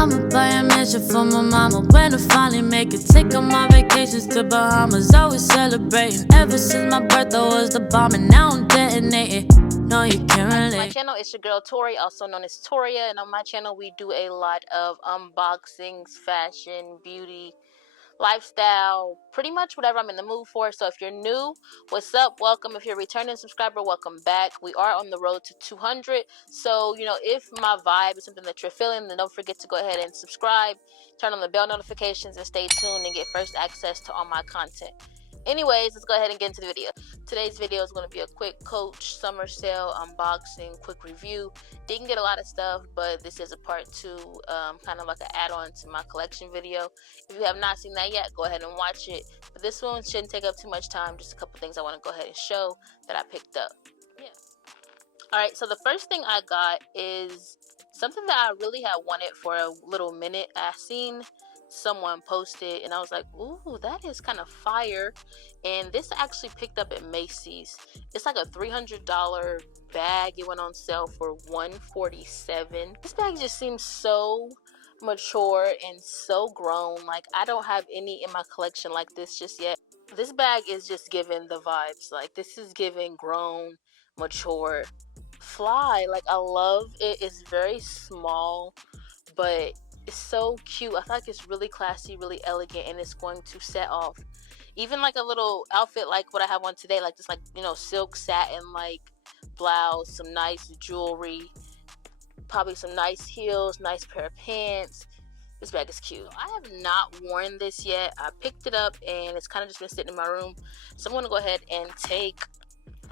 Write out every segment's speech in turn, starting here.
I'ma buy a mansion for my mama when I finally make it. Take all my vacations to Bahamas, always celebrating. Ever since my birthday was the bomb, and now I'm detonating. No, you can't relate. My channel is your girl Tori, also known as Toria, and on my channel we do a lot of unboxings, fashion, beauty, lifestyle, pretty much whatever I'm in the mood for. So if you're new, what's up? Welcome. If you're a returning subscriber, welcome back. We are on the road to 200. So, if my vibe is something that you're feeling, then don't forget to go ahead and subscribe, turn on the bell notifications, and stay tuned and get first access to all my content. Anyways, let's go ahead and get into the video. Today's video is going to be a quick Coach summer sale unboxing, quick review. Didn't get a lot of stuff, but this is a part 2, kind of like an add-on to my collection video. If you have not seen that yet, go ahead and watch it. But this one shouldn't take up too much time. Just a couple things I want to go ahead and show that I picked up. Yeah. Alright, so the first thing I got is something that I really had wanted for a little minute. I seen someone posted and I was like, ooh, that is kind of fire. And this I actually picked up at Macy's. It's like a $300 bag. It went on sale for $147. This bag just seems so mature and so grown. Like, I don't have any in my collection like this just yet. This bag is just giving the vibes. Like, this is giving grown, mature, fly. Like, I love it. It's very small, but it's so cute. I feel like it's really classy, really elegant, and it's going to set off even like a little outfit like what I have on today, like just like, silk satin like blouse, some nice jewelry, probably some nice heels, nice pair of pants. This bag is cute. I have not worn this yet. I picked it up and it's kind of just been sitting in my room, so I'm gonna go ahead and take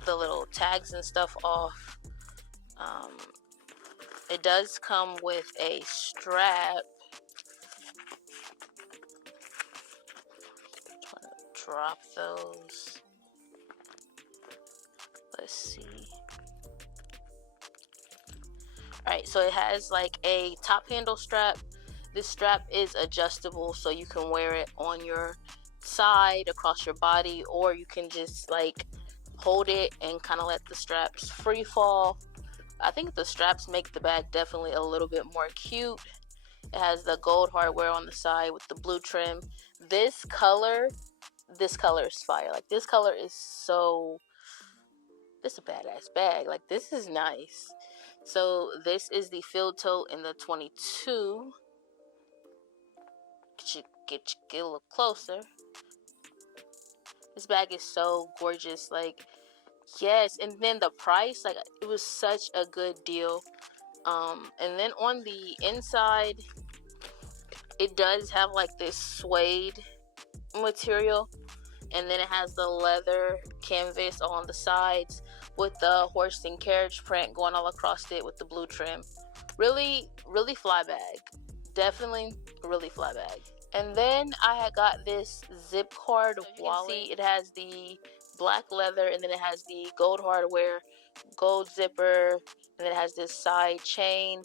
the little tags and stuff off. It does come with a strap. Trying to drop those. Let's see. Alright, so it has like a top handle strap. This strap is adjustable, so you can wear it on your side, across your body, or you can just like hold it and kind of let the straps free fall. I think the straps make the bag definitely a little bit more cute. It has the gold hardware on the side with the blue trim. This color is fire. Like, this color is so... This is a badass bag. Like, this is nice. So this is the Field Tote in the 22. Get a little closer. This bag is so gorgeous. Like, yes, and then the price, like, it was such a good deal. And then on the inside, it does have like this suede material, and then it has the leather canvas on the sides with the horse and carriage print going all across it with the blue trim. Really, really fly bag. Definitely really fly bag. And then I had got this zip card wallet. See, it has the black leather, and then it has the gold hardware, gold zipper, and then it has this side chain.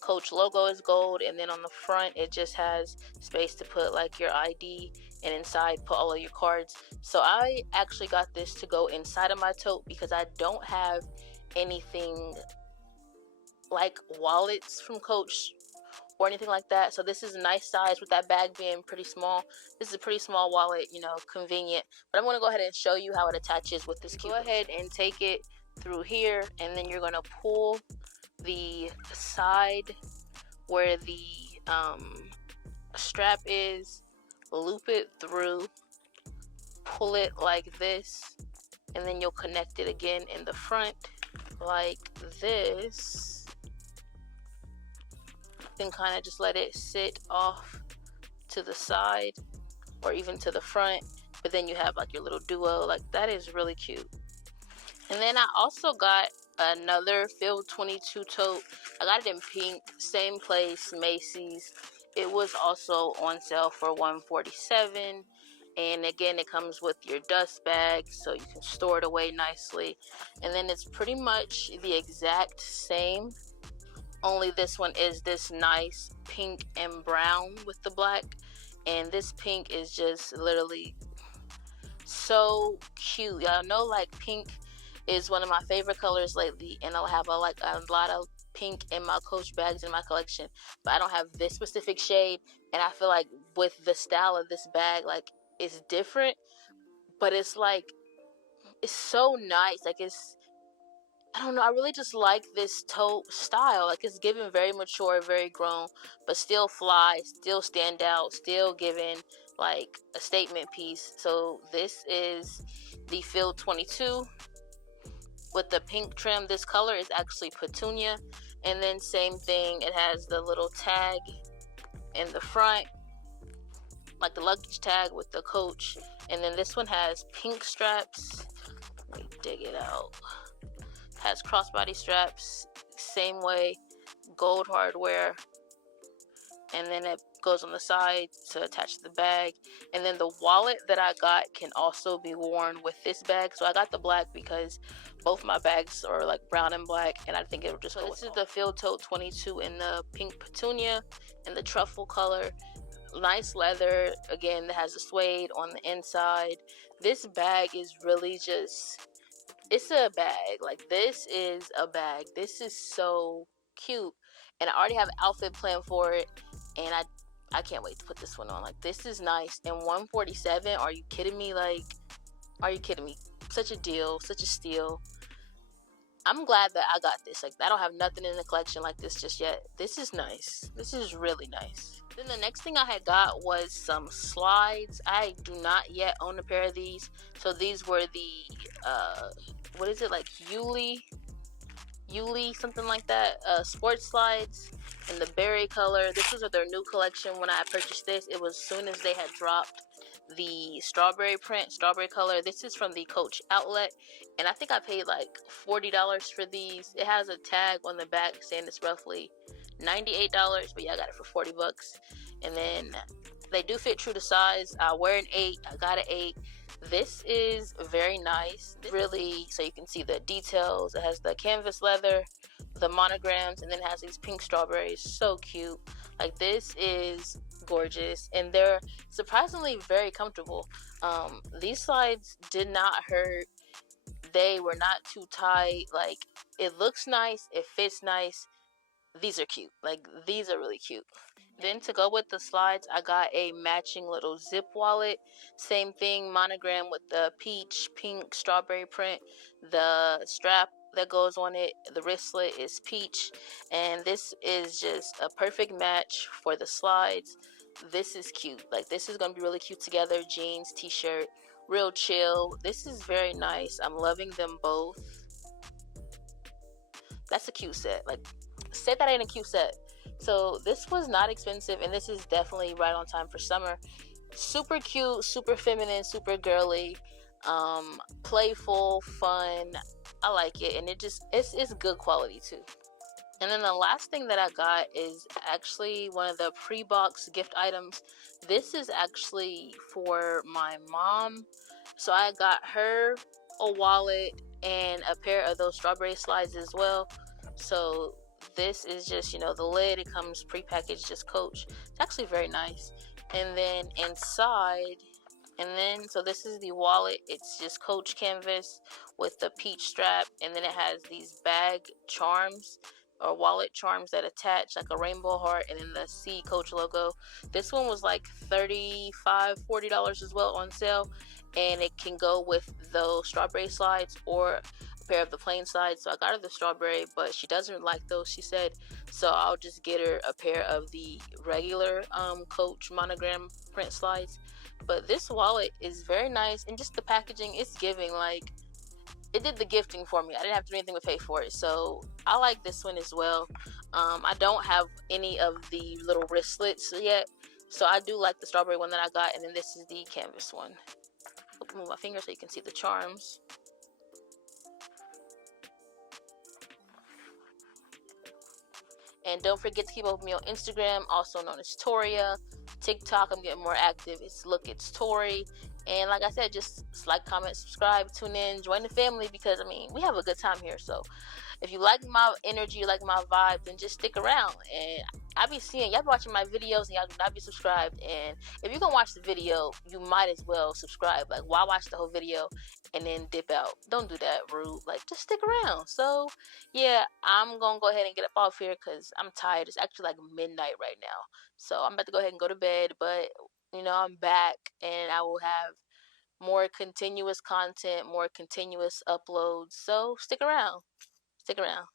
Coach logo is gold, and then on the front it just has space to put like your ID, and inside put all of your cards. So I actually got this to go inside of my tote because I don't have anything like wallets from Coach or anything like that. So this is a nice size with that bag being pretty small. This is a pretty small wallet, convenient. But I'm going to go ahead and show you how it attaches with this cute. Go ahead and take it through here, and then you're going to pull the side where the strap is, loop it through, pull it like this, and then you'll connect it again in the front like this. Then kind of just let it sit off to the side or even to the front, but then you have like your little duo. Like, that is really cute. And then I also got another Field 22 tote. I got it in pink, same place, Macy's. It was also on sale for $147. And again, it comes with your dust bag, so you can store it away nicely. And then it's pretty much the exact same, only this one is this nice pink and brown with the black, and this pink is just literally so cute. Y'all know, like, pink is one of my favorite colors lately, and I'll have a lot of pink in my Coach bags in my collection, but I don't have this specific shade. And I feel like with the style of this bag, like, it's different, but it's like, it's so nice. Like, I don't know, I really just like this tote style. Like, it's giving very mature, very grown, but still fly, still stand out, still giving like a statement piece. So this is the Field 22 with the pink trim. This color is actually Petunia. And then same thing, it has the little tag in the front, like the luggage tag with the Coach. And then this one has pink straps. Let me dig it out. Has crossbody straps, same way, gold hardware, and then it goes on the side to attach to the bag. And then the wallet that I got can also be worn with this bag. So I got the black because both my bags are like brown and black, and I think it'll just go. This is the Field Tote 22 in the pink Petunia and the truffle color. Nice leather, again, that has the suede on the inside. This bag is really just, it's a bag. Like, this is a bag. This is so cute, and I already have an outfit planned for it, and I can't wait to put this one on. Like, this is nice. And $147, are you kidding me? Like, are you kidding me? Such a deal, such a steal. I'm glad that I got this. Like, I don't have nothing in the collection like this just yet. This is nice. This is really nice. Then the next thing I had got was some slides. I do not yet own a pair of these. So these were the what is it, like Yuli, something like that, sports slides in the berry color. This was their new collection. When I purchased this, it was as soon as they had dropped the strawberry print, strawberry color. This is from the Coach outlet, and I think I paid like $40 for these. It has a tag on the back saying it's roughly $98, but yeah, I got it for $40. And then they do fit true to size. I wear an 8, I got an 8. This is very nice, really, so you can see the details. It has the canvas leather, the monograms, and then it has these pink strawberries. So cute. Like, this is gorgeous, and they're surprisingly very comfortable. These slides did not hurt. They were not too tight. Like, it looks nice, it fits nice. These are cute. Like, these are really cute. Then to go with the slides, I got a matching little zip wallet. Same thing, monogram with the peach, pink, strawberry print. The strap that goes on it, the wristlet, is peach. And this is just a perfect match for the slides. This is cute. Like, this is going to be really cute together. Jeans, t-shirt, real chill. This is very nice. I'm loving them both. That's a cute set. Like, say that ain't a cute set. So this was not expensive, and this is definitely right on time for summer. Super cute, super feminine, super girly, playful, fun. I like it, and it's good quality too. And then the last thing that I got is actually one of the pre-box gift items. This is actually for my mom. So I got her a wallet and a pair of those strawberry slides as well. So this is just, the lid. It comes pre-packaged, just Coach. It's actually very nice. And then inside, so this is the wallet. It's just Coach canvas with the peach strap. And then it has these bag charms or wallet charms that attach, like a rainbow heart and then the C Coach logo. This one was like $35-$40 as well on sale. And it can go with those strawberry slides or pair of the plain slides. So I got her the strawberry, but she doesn't like those, she said, so I'll just get her a pair of the regular Coach monogram print slides. But this wallet is very nice, and just the packaging, it's giving, like, it did the gifting for me. I didn't have to do anything but pay for it, so I like this one as well. I don't have any of the little wristlets yet, so I do like the strawberry one that I got. And then this is the canvas one. I'll move my finger so you can see the charms. And don't forget to keep up with me on Instagram, also known as Toria. TikTok, I'm getting more active. It's Tori. And like I said, just like, comment, subscribe, tune in, join the family, because, we have a good time here. So If you like my energy, you like my vibe, then just stick around. And I be seeing y'all be watching my videos and y'all do not be subscribed. And if you're gonna watch the video, you might as well subscribe. Like, why watch the whole video and then dip out? Don't do that, rude. Like, just stick around. So yeah, I'm gonna go ahead and get up off here because I'm tired. It's actually like midnight right now, so I'm about to go ahead and go to bed. But I'm back, and I will have more continuous content, more continuous uploads. So stick around. Stick around.